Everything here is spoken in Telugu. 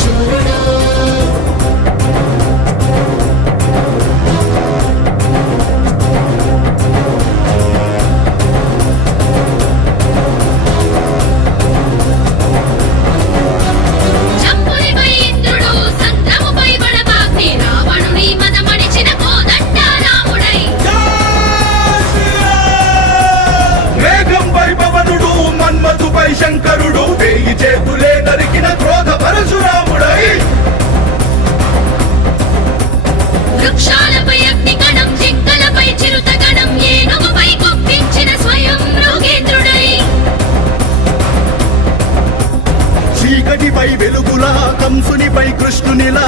శూరుడు. జంబులిపై ఇంద్రుడు, సంద్రముపై బడబాగ్ని, రావణుని మదమణిచిన కోదండ రాముడై. మేఘంపై పవనుడు, మన్మధుపై శంకరుడు, వేయి చేతులే నరికిన క్రోధ పరశురాముడై. వృక్షాలపై అగ్నిగణం, జింకలపై చిరుతగణం, ఏనుగుపై కొప్పించిన స్వయం మృగేంద్రుడై. చీకటిపై వెలుగులా, కంసునిపై కృష్ణునిలా,